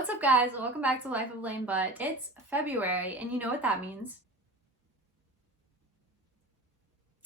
What's up, guys? Welcome back to Life of LAINEBUT. It's February, and you know what that means.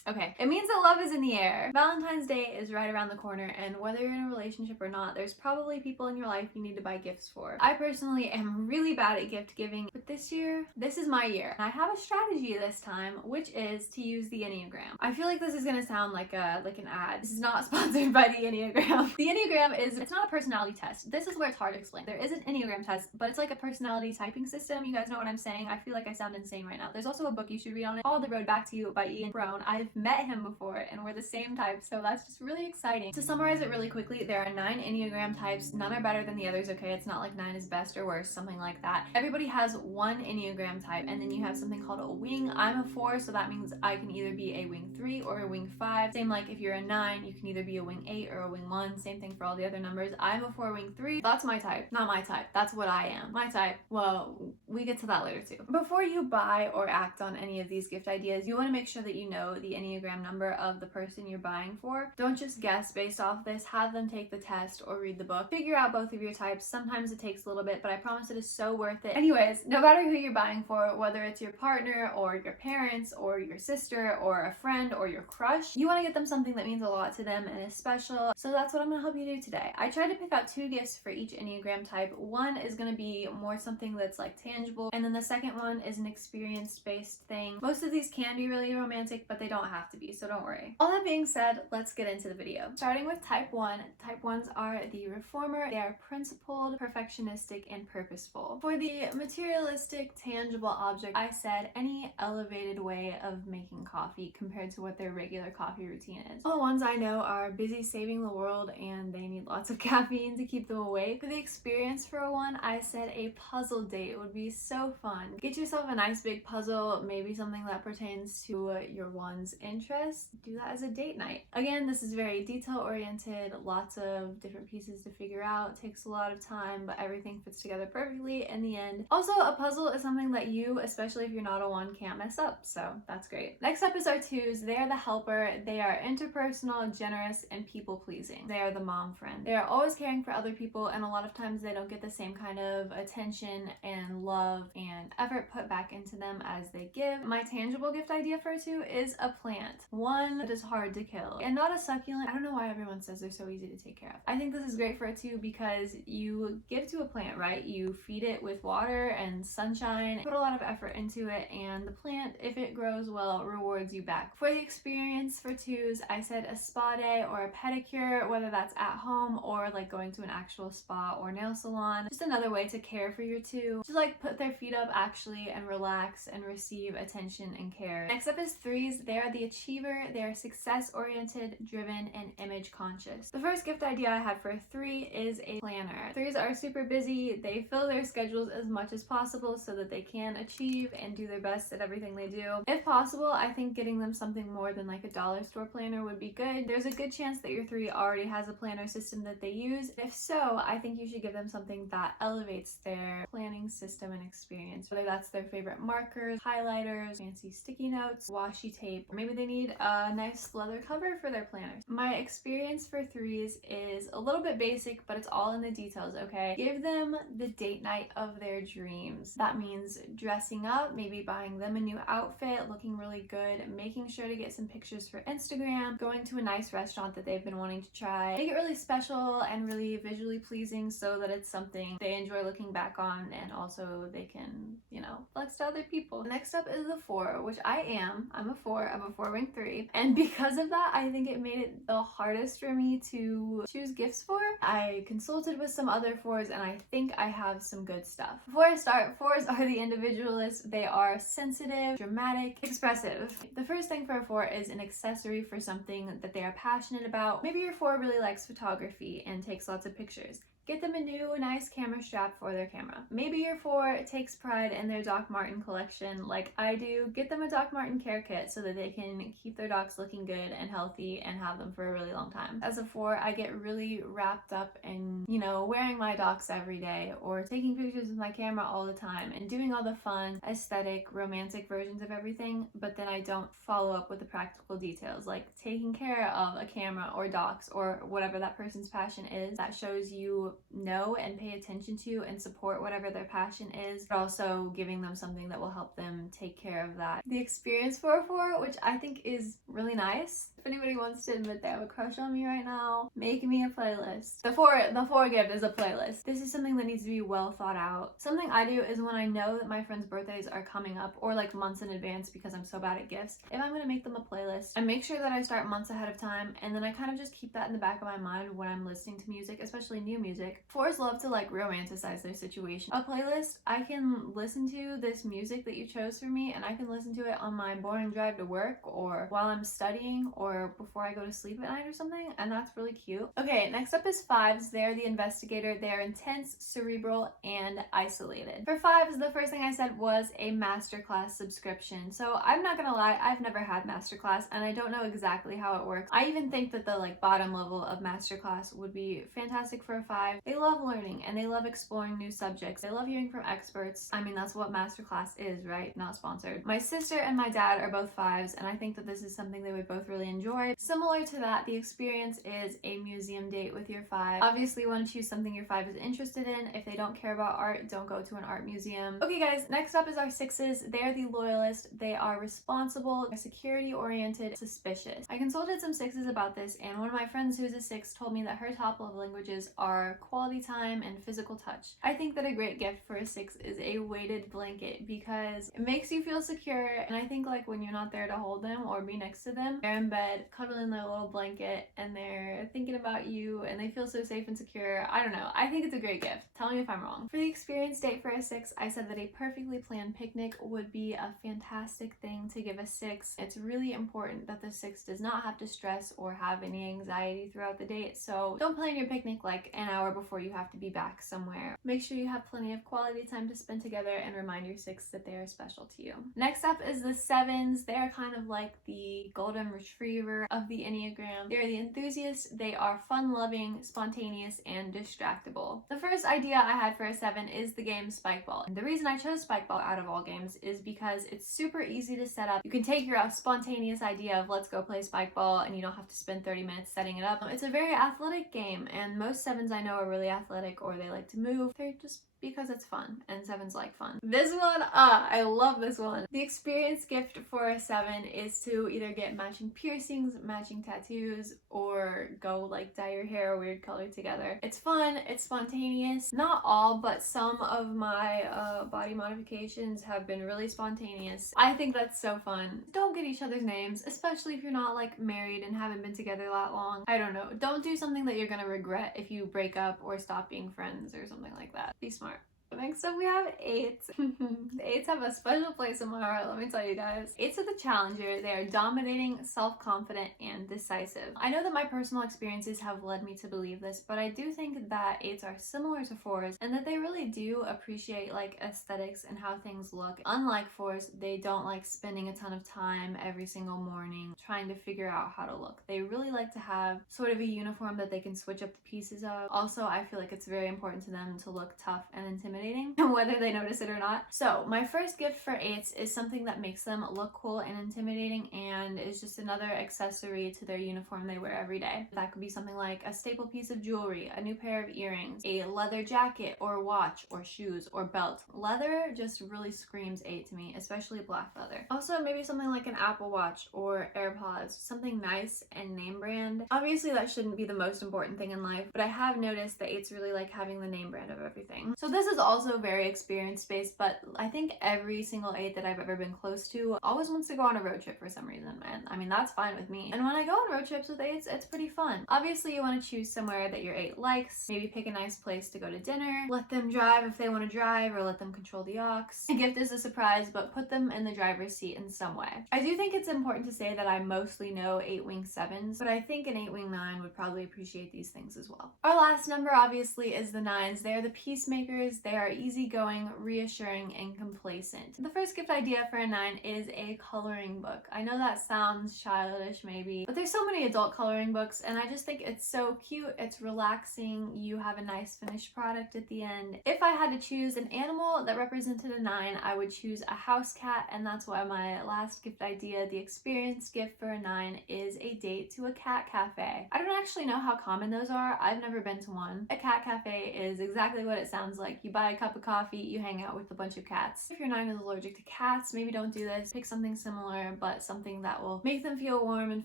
Okay, it means that love is in the air. Valentine's Day is right around the corner, and whether you're in a relationship or not, there's probably people in your life you need to buy gifts for. I personally am really bad at gift giving, but this year, this is my year. And I have a strategy this time, which is to use the enneagram. I feel like this is gonna sound like an ad. This is not sponsored by the enneagram. The enneagram it's not a personality test. This is where it's hard to explain. There is an enneagram test, but it's like a personality typing system. You guys know what I'm saying? I feel like I sound insane right now. There's also a book you should read on it called The Road Back to You by Ian Brown. I've met him before and we're the same type, so that's just really exciting. To summarize it really quickly, there are 9 enneagram types. None are better than the others, okay? It's not like 9 is best or worse, something like that. Everybody has one enneagram type, and then you have something called a wing. I'm a 4, so that means I can either be a wing 3 or a wing 5. Same like if you're a 9, you can either be a wing 8 or a wing 1. Same thing for all the other numbers. I'm a 4 wing 3. That's my type. Not my type. That's what I am. My type, well, we get to that later too. Before you buy or act on any of these gift ideas, you want to make sure that you know the enneagram number of the person you're buying for. Don't just guess based off this. Have them take the test or read the book. Figure out both of your types. Sometimes it takes a little bit, but I promise it is so worth it. Anyways, no matter who you're buying for, whether it's your partner or your parents or your sister or a friend or your crush, you want to get them something that means a lot to them and is special. So that's what I'm going to help you do today. I tried to pick out 2 gifts for each enneagram type. One is going to be more something that's like tangible, and then the second one is an experience-based thing. Most of these can be really romantic, but they don't have to be, so don't worry. All that being said, let's get into the video. Starting with type 1. Type 1s are the reformer. They are principled, perfectionistic, and purposeful. For the materialistic, tangible object, I said any elevated way of making coffee compared to what their regular coffee routine is. All the ones I know are busy saving the world and they need lots of caffeine to keep them awake. For the experience for a 1, I said a puzzle date would be so fun. Get yourself a nice big puzzle, maybe something that pertains to your 1's interests. Do that as a date night. Again, this is very detail oriented, lots of different pieces to figure out, takes a lot of time, but everything fits together perfectly in the end. Also, a puzzle is something that you, especially if you're not a 1, can't mess up, so that's great. Next up is our 2s. They are the helper. They are interpersonal, generous, and people pleasing. They are the mom friend. They are always caring for other people, and a lot of times they don't get the same kind of attention and love and effort put back into them as they give. My tangible gift idea for a 2 is a plant. One that is hard to kill, and not a succulent. I don't know why everyone says they're so easy to take care of. I think this is great for a 2 because you give to a plant, right? You feed it with water and sunshine, put a lot of effort into it, and the plant, if it grows well, rewards you back. For the experience for 2s, I said a spa day or a pedicure, whether that's at home or like going to an actual spa or nail salon. Just another way to care for your 2. Just like put their feet up actually and relax and receive attention and care. Next up is 3s. They are the achiever. They are success-oriented, driven, and image-conscious. The first gift idea I had for a 3 is a planner. 3s are super busy. They fill their schedules as much as possible so that they can achieve and do their best at everything they do. If possible, I think getting them something more than like a dollar store planner would be good. There's a good chance that your 3 already has a planner system that they use. If so, I think you should give them something that elevates their planning system and experience. Whether that's their favorite markers, highlighters, fancy sticky notes, washi tape, or maybe they need a nice leather cover for their planners. My experience for 3s is a little bit basic, but it's all in the details, okay? Give them the date night of their dreams. That means dressing up, maybe buying them a new outfit, looking really good, making sure to get some pictures for Instagram, going to a nice restaurant that they've been wanting to try. Make it really special and really visually pleasing so that it's something they enjoy looking back on, and also they can, you know, flex to other people. Next up is the 4, which I am. I'm a 4. I'm a 4 wing 3. And because of that, I think it made it the hardest for me to choose gifts for. I consulted with some other 4s and I think I have some good stuff. Before I start, 4s are the individualists. They are sensitive, dramatic, expressive. The first thing for a 4 is an accessory for something that they are passionate about. Maybe your 4 really likes photography and takes lots of pictures. Get them a new nice camera strap for their camera. Maybe your 4 takes pride in their Doc Martin collection like I do. Get them a Doc Martin care kit so that they can keep their dogs looking good and healthy and have them for a really long time. As a 4, I get really wrapped up in, you know, wearing my docs every day or taking pictures with my camera all the time and doing all the fun, aesthetic, romantic versions of everything, but then I don't follow up with the practical details like taking care of a camera or docs or whatever that person's passion is. That shows you know and pay attention to and support whatever their passion is, but also giving them something that will help them take care of that. The experience for a 4, which I think is really nice. If anybody wants to admit they have a crush on me right now, make me a playlist. The 4 gift is a playlist. This is something that needs to be well thought out. Something I do is when I know that my friends' birthdays are coming up, or like months in advance because I'm so bad at gifts, if I'm gonna make them a playlist, I make sure that I start months ahead of time, and then I kind of just keep that in the back of my mind when I'm listening to music, especially new music. 4s love to like romanticize their situation. A playlist, I can listen to this music that you chose for me, and I can listen to it on my boring drive to work, or while I'm studying, or before I go to sleep at night or something, and that's really cute. Okay, next up is 5s. They're the investigator. They're intense, cerebral, and isolated. For 5s, the first thing I said was a masterclass subscription. So I'm not gonna lie, I've never had masterclass, and I don't know exactly how it works. I even think that the like bottom level of masterclass would be fantastic for a 5. They love learning and they love exploring new subjects. They love hearing from experts. I mean, that's what masterclass is, right? Not sponsored. My sister and my dad are both 5s, and I think that this is something they would both really enjoy. Similar to that, the experience is a museum date with your 5. Obviously, you want to choose something your 5 is interested in. If they don't care about art, don't go to an art museum. Okay guys, next up is our 6s. They're the loyalist. They are responsible, they're security oriented, suspicious. I consulted some 6s about this, and one of my friends who's a 6 told me that her top love languages are quality time and physical touch. I think that a great gift for a 6 is a weighted blanket because it makes you feel secure, and I think like when you're not there to hold them or be next to them, they're in bed cuddling their little blanket and they're thinking about you and they feel so safe and secure. I don't know, I think it's a great gift. Tell me if I'm wrong. For the experience date for a 6, I said that a perfectly planned picnic would be a fantastic thing to give a 6. It's really important that the 6 does not have to stress or have any anxiety throughout the date, so don't plan your picnic like an hour before you have to be back somewhere. Make sure you have plenty of quality time to spend together and remind your 6 that they are special to you. Next up is the 7s. They're kind of like the golden retriever of the enneagram. They're the enthusiast. They are fun-loving, spontaneous, and distractible. The first idea I had for a 7 is the game Spikeball. And the reason I chose Spikeball out of all games is because it's super easy to set up. You can take your spontaneous idea of let's go play Spikeball and you don't have to spend 30 minutes setting it up. It's a very athletic game, and most 7s I know are really athletic, or they like to move. They're just because it's fun, and 7s like fun. This one, I love this one. The experience gift for a 7 is to either get matching piercings, matching tattoos, or go like dye your hair a weird color together. It's fun, it's spontaneous. Not all, but some of my body modifications have been really spontaneous. I think that's so fun. Don't get each other's names, especially if you're not like married and haven't been together that long. I don't know. Don't do something that you're gonna regret if you break up or stop being friends or something like that. Be smart. Next up we have 8s. The 8s have a special place in my heart, let me tell you guys. 8s are the challenger. They are dominating, self-confident, and decisive. I know that my personal experiences have led me to believe this, but I do think that 8s are similar to 4s and that they really do appreciate like aesthetics and how things look. Unlike 4s, they don't like spending a ton of time every single morning trying to figure out how to look. They really like to have sort of a uniform that they can switch up the pieces of. Also, I feel like it's very important to them to look tough and intimidating, whether they notice it or not. So my first gift for 8s is something that makes them look cool and intimidating, and is just another accessory to their uniform they wear every day. That could be something like a staple piece of jewelry, a new pair of earrings, a leather jacket or watch or shoes or belt. Leather just really screams 8 to me, especially black leather. Also, maybe something like an Apple Watch or AirPods, something nice and name brand. Obviously that shouldn't be the most important thing in life, but I have noticed that 8s really like having the name brand of everything. So this is also very experience based, but I think every single 8 that I've ever been close to always wants to go on a road trip for some reason, and I mean that's fine with me. And when I go on road trips with 8s, it's pretty fun. Obviously you want to choose somewhere that your 8 likes, maybe pick a nice place to go to dinner, let them drive if they want to drive, or let them control the aux. The gift is a surprise, but put them in the driver's seat in some way. I do think it's important to say that I mostly know 8-wing 7s, but I think an 8-wing 9 would probably appreciate these things as well. Our last number obviously is the 9s. They're the peacemakers. They are are easygoing, reassuring, and complacent. The first gift idea for a 9 is a coloring book. I know that sounds childish maybe, but there's so many adult coloring books, and I just think it's so cute, it's relaxing, you have a nice finished product at the end. If I had to choose an animal that represented a 9, I would choose a house cat, and that's why my last gift idea, the experience gift for a 9, is a date to a cat cafe. I don't actually know how common those are. I've never been to one. A cat cafe is exactly what it sounds like. You buy a cup of coffee, you hang out with a bunch of cats. If your 9 is allergic to cats, maybe don't do this. Pick something similar, but something that will make them feel warm and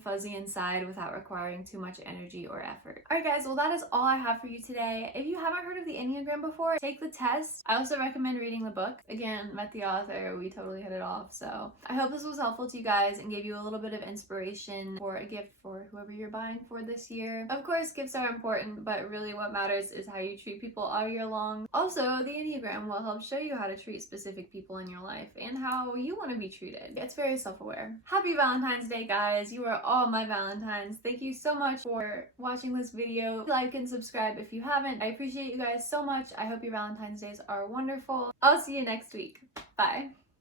fuzzy inside without requiring too much energy or effort. Alright guys, well that is all I have for you today. If you haven't heard of the Enneagram before, take the test. I also recommend reading the book. Again, met the author, we totally hit it off, so I hope this was helpful to you guys and gave you a little bit of inspiration for a gift for whoever you're buying for this year. Of course, gifts are important, but really what matters is how you treat people all year long. Also, the Enneagram will help show you how to treat specific people in your life and how you want to be treated. It's very self-aware. Happy Valentine's Day, guys. You are all my Valentines. Thank you so much for watching this video. Like and subscribe if you haven't. I appreciate you guys so much. I hope your Valentine's Days are wonderful. I'll see you next week. Bye.